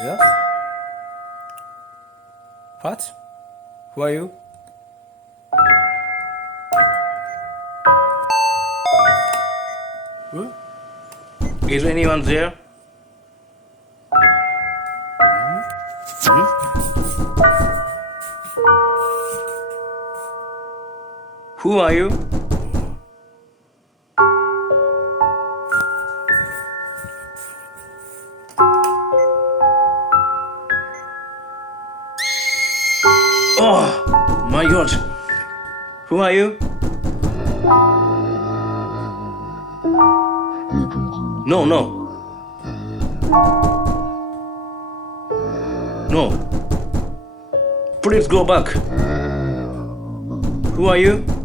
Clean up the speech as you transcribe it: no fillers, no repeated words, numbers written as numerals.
Yes? What? Who are you? Huh? Is anyone there? Who are you? Oh my god. Who are you? No, no. No. Please go back. Who are you?